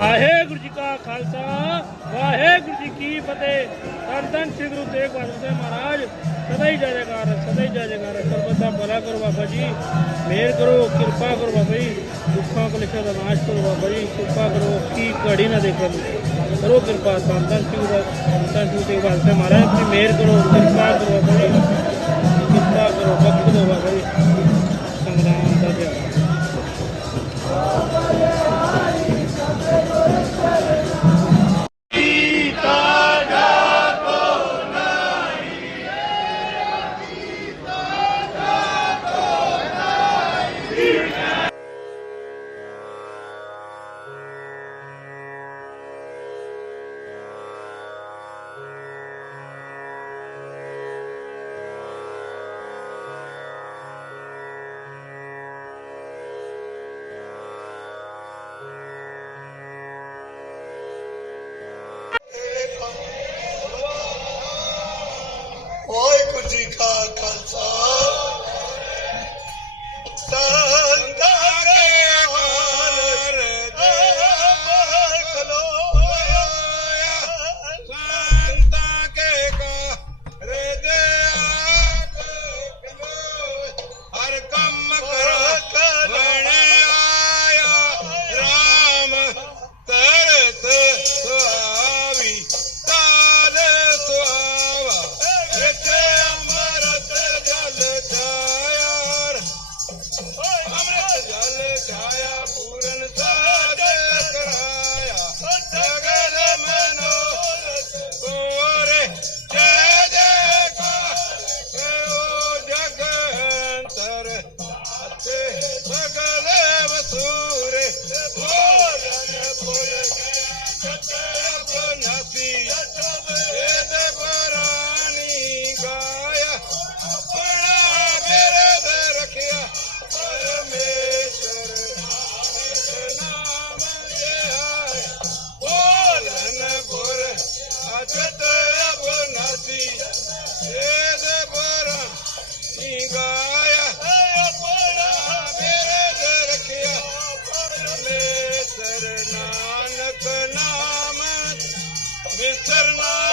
ਵਾਹਿਗੁਰੂ ਜੀ ਕਾ ਖਾਲਸਾ, ਵਾਹਿਗੁਰੂ ਜੀ ਕੀ ਫਤਿਹ। ਧੰਨ ਧੰਨ ਸ੍ਰੀ ਗੁਰੂ ਤੇਗ ਬਹਾਦਰ ਸਾਹਿਬ ਮਹਾਰਾਜ, ਸਦਾ ਹੀ ਜੈ ਜੈਕਾਰ, ਸਦਾ ਹੀ ਜੈ ਜੈਕਾਰ। ਹੈ। ਦਾ ਭਲਾ ਕਰੋ ਬਾਬਾ ਜੀ, ਮਿਹਰ ਕਰੋ, ਕਿਰਪਾ ਕਰੋ ਬਾਬਾ ਜੀ, ਦੁੱਖਾਂ ਕਲੇਸ਼ਾਂ ਦਾ ਨਾਸ਼ ਕਰੋ ਬਾਬਾ ਜੀ, ਕਿਰਪਾ ਕਰੋ, ਕੀ ਘੜੀ ਨਾ ਦੇਖੋ ਕਰੋ ਕਿਰਪਾ, ਧੰਨ ਧੰਨ ਸ੍ਰੀ ਗੁਰੂ ਧੰਨ ਸ੍ਰੀ ਤੇਗ ਬਹਾਦਰ ਸਾਹਿਬ ਮਹਾਰਾਜ ਆਪਣੀ ਮਿਹਰ ਕਰੋ, ਕਿਰਪਾ ਕਰੋ ਬਾਬਾ ਜੀ। ਕਿਰਪਾ ਕਰੋ ਬਖਸ਼ ਦਿਓ ਬਾਬਾ ਜੀ। ਸੰਗਰਾਮ ਦਾ ਦਿਹਾੜਾ ਵਾਹਿਗੁਰੂ ਜੀ ਕਾ eterna.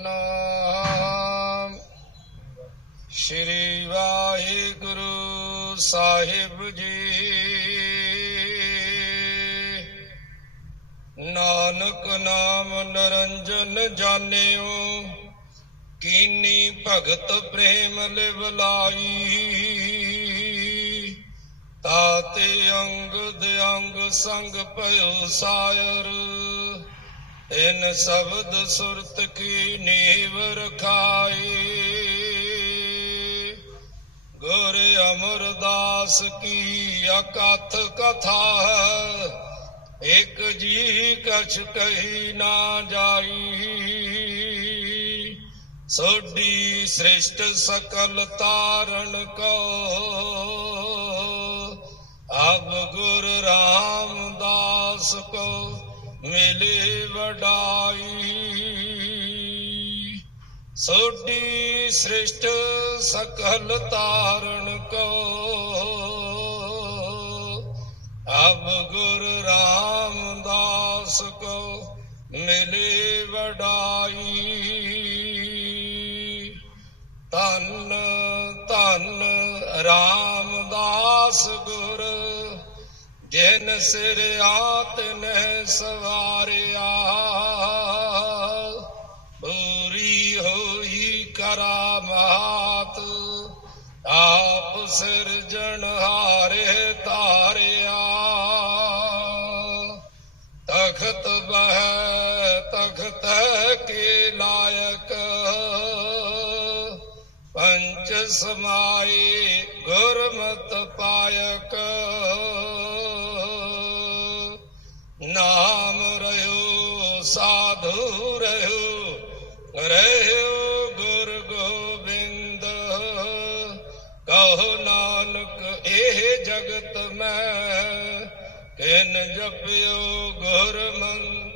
ਸਤਨਾਮ ਸ਼੍ਰੀ ਵਾਹਿਗੁਰੂ ਸਾਹਿਬ ਜੀ। ਨਾਨਕ ਨਾਮ ਨਰੰਜਨ ਜਾਣਿਓ, ਕੀਨੀ ਭਗਤ ਪ੍ਰੇਮ ਲਿਵਲਾਈ ਤਾਤੇ ਅੰਗ ਅੰਗ ਸੰਗ ਭਇਓ ਸਾਇਰ। ਇਨ ਸ਼ਬਦ ਸੁਰਤ ਕੀ ਨੀਵ ਰਖਾਈ? ਗੁਰ ਅਮਰਦਾਸ ਕੀ ਅਕਥ ਕਥਾ ਹੈ? ਇਕ ਜੀ ਕਛ ਕਹੀ ਨਾ ਜਾਈ। ਸੋਢੀ ਸ੍ਰਿਸ਼ਟ ਸਕਲ ਤਾਰਨ ਕੋ। ਅਬ ਗੁਰ ਰਾਮਦਾਸ ਕੋ। ਮਿਲੇ ਵਡਾਈ। ਸੋਢੀ ਸ੍ਰਿਸ਼ਟ ਸਕਲ ਤਾਰਨ ਕੋ। ਅਬ ਗੁਰ ਰਾਮਦਾਸ ਕੋ ਮਿਲੇ ਵਡਾਈ। ਧੰਨ ਧੰਨ ਰਾਮਦਾਸ ਗੁਰ جن سر آت نے سواریا پوری ہوئی کرا کرامات، آپ سر جن ہارے تاریا تخت بہ تخت کے لائق، پنچ سمائے گرمت پائک ਨਾਮ ਰਹਿਓ, ਸਾਧੂ ਰਹਿਓ ਰਹਿਓ ਗੁਰ ਗੋਬਿੰਦ। ਕਹੋ ਨਾਨਕ, ਇਹ ਜਗਤ ਮੈਂ, ਕਿਨ ਜਪਿਓ ਗੁਰਮਨ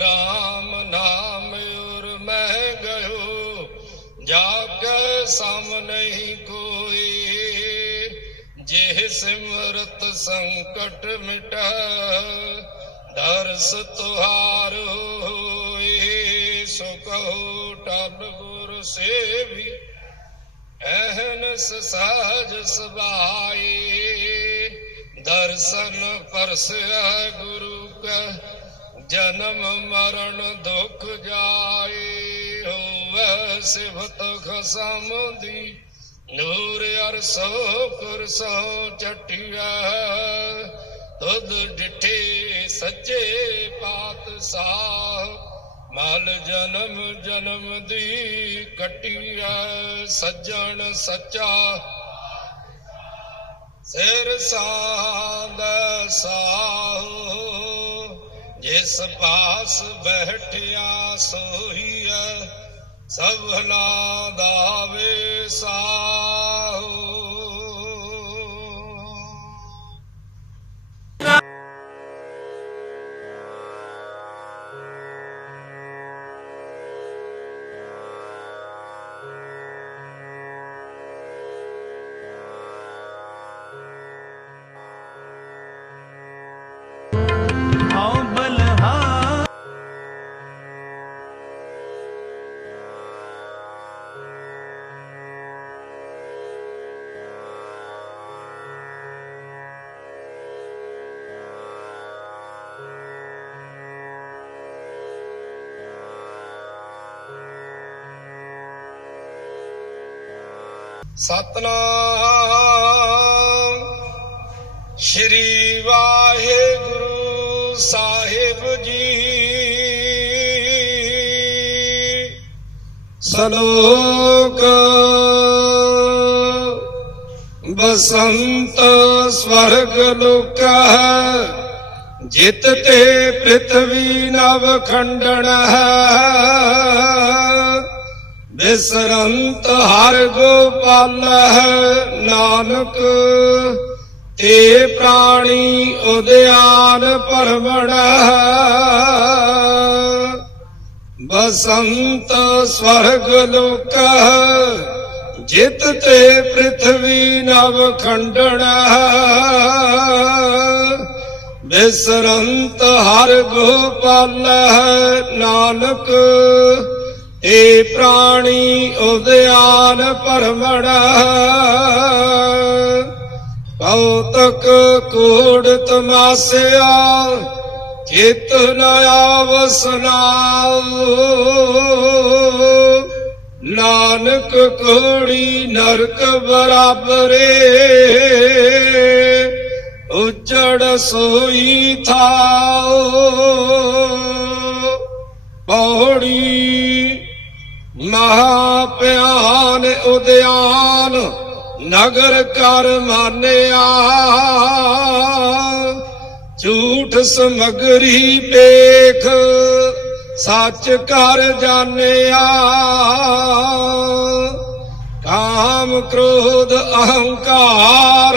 ਰਾਮ ਨਾਮ ਉਰ ਮੈਂ ਗਇਓ ਜਾ ਕੇ ਸਮ ਨਹੀਂ ਕੋਈ ਜੇ ਸਿਮਰਤ ਸੰਕਟ ਮਿਟੈ, ਦਰਸ ਤੁਹਾਰ ਹੋਏ, ਸੋ ਕਹੋ ਟਲ ਗੁਰ ਸੇਵੀ ਐਹਨਸ ਸਾਜ ਸਬਾਈ ਦਰਸ਼ਨ ਪਰਸਿਆ ਗੁਰੂ ਕਾ, ਜਨਮ ਮਰਨ ਦੁਖ ਜਾਏ, ਹੋਵੇ ਸਿਫਤ ਖਸਮ ਦੀ। ਨੂਰ ਅਰਸੋ ਕੁਰਸੋ ਚਟਿਆ ਤੁਧ ਡਿਠੇ ਸੱਚੇ ਪਾਤਸ਼ਾਹ। ਮਲ ਜਨਮ ਜਨਮ ਦੀ ਕਟਿਆ, ਸੱਜਣ ਸੱਚਾ। ਸਿਰ ਸਾਧ ਸਾਹੋ, ਜਿਸ ਪਾਸ ਬੈਠਿਆ ਸੋਹੀਐ ਸਭਨਾ ਦਾਵੇ ਸਾਹੋ ਸਤਨਾਮ। ਸ਼੍ਰੀ ਵਾਹਿਗੁਰੂ ਸਾਹਿਬ ਜੀ। ਸਲੋਕ ਬਸੰਤ ਸਵਰਗ ਲੋਕ ਹੈ, ਜਿਤ ਤੇ ਪ੍ਰithvi ਨਵ ਖੰਡਣ ਹੈ। ਬਿਸਰੰਤ ਹਰ ਗੋਪਾਲ ਹੈ ਨਾਨਕ, ਤੇ ਪ੍ਰਾਣੀ ਉਦਿਆਨ ਪਰਵਣ ਬਸੰਤ ਸਵਰਗ ਲੋਕ ਜਿਤ ਤੇ ਪ੍ਰithvi ਨਵ ਖੰਡਣ ਬਿਸਰੰਤ ਹਰ ਗੋਪਾਲ ਹੈ ਨਾਨਕ ਏ ਪ੍ਰਾਣੀ ਉਦਿਆਨ ਪਰਮੜ ਕਉਤਕ ਕੋੜ ਤਮਾਸਿਆ, ਚਿਤ ਨ ਆਵਸਨਾਉ ਨਾਨਕ ਕੋੜੀ ਨਰਕ ਬਰਾਬਰੇ, ਉਜੜ ਸੋਈ ਥਾਉ। ਪੌੜੀ ਮਹਾ ਪਿਆਨ ਉਦਿਆਨ ਨਗਰ ਕਰ ਮਾਨਿਆ। ਝੂਠ ਸਮਗਰੀ ਪੇਖ ਸੱਚ ਕਰ ਜਾਣਿਆ। ਕਾਮ ਕ੍ਰੋਧ ਅਹੰਕਾਰ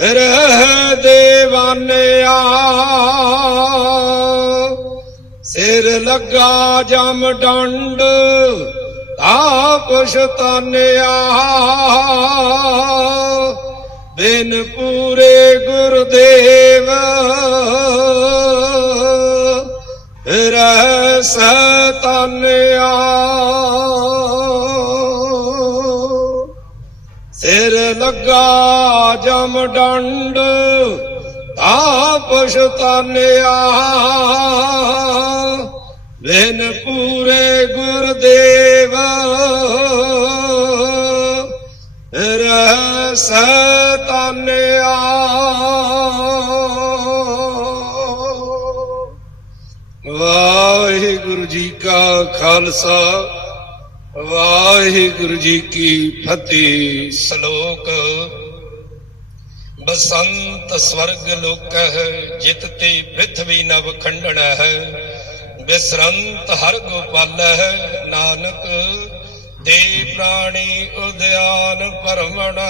ਰਹਿ ਦੇਵਾਨਿਆ। ਸਿਰ ਲੱਗਾ ਜਮ ਡੰਡ ਆਪ ਸ਼ਤਾਨਿਆ ਬਿਨ ਪੂਰੇ ਗੁਰਦੇਵ ਰਹਿ ਸਤਾਨਿਆ ਸਿਰ ਲੱਗਾ ਜਮ ਡੰਡ ਤਾਪ ਸ਼ਤਾਨਿਆ ਬਿਨ ਪੂਰੇ ਗੁਰਦੇਵਾ। ਰਹਿ ਸਤਾਨਿਆ ਵਾਹਿਗੁਰੂ ਜੀ ਕਾ ਖਾਲਸਾ, ਵਾਹਿਗੁਰੂ ਜੀ ਕੀ ਫਤਿਹ ਸ਼ਲੋਕ। ਬਸੰਤ ਸਵਰਗ ਲੋਕ ਹੈ ਜਿਤ ਤੇ ਪ੍ਰਿਥਵੀ ਨਵ ਖੰਡਣ ਹੈ ਬਿਸਰੰਤ ਹਰ ਗੋਪਾਲਹਿ ਨਾਨਕ ਦੇ ਪ੍ਰਾਣੀ ਉਦਿਆਨ ਪਰਮਣਾ